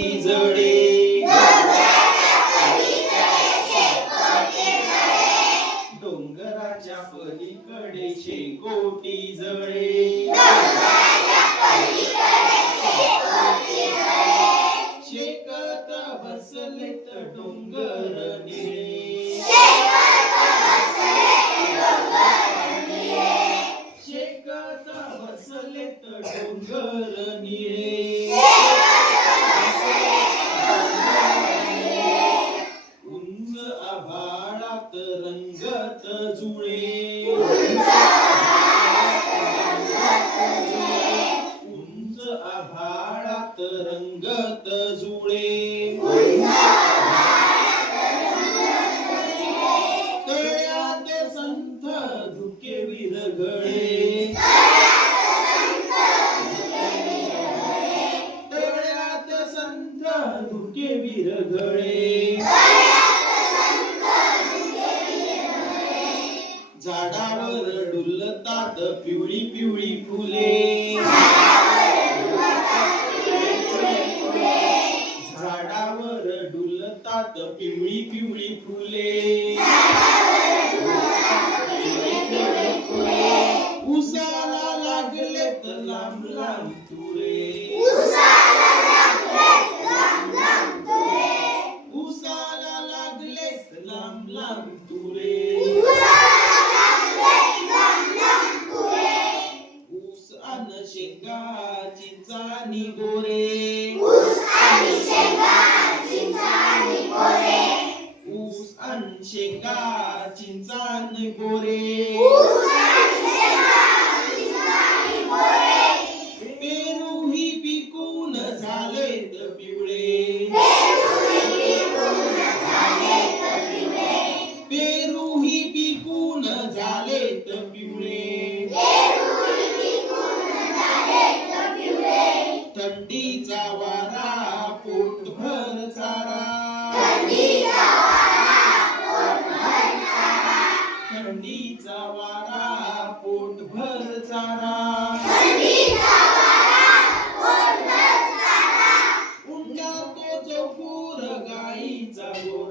जळे डोंगराच्या पलीकडे शेकोटी जळे शेकत बसले डोंगर निळे. शेकत बसले डोंगर निळे. रंगत जुळे. उंच आभाळात रंगत जुळे. तळ्यात संत धुके विरघळे. तळ्यात संत धुके विरघळे. डुलतात पिवळी पिवळी फुले. झाडावर डुलतात पिवळी पिवळी फुले. उसाला लागले तर. लांब लांब तुरे. उसाला लागले तर लांब लांब तुरे ऊस अन शेंगा चिंचानी ऊस अन शेंगा चिंचान गोरे पेरू ही पिकून झाले तर पिवळे. पेरू ही पिकून झाले तर पिवळे. थंडीचा वारा पोटभर चारा. थंडीचा वारा पोटभर चारा. उठा तो चौपूर गाईचा गो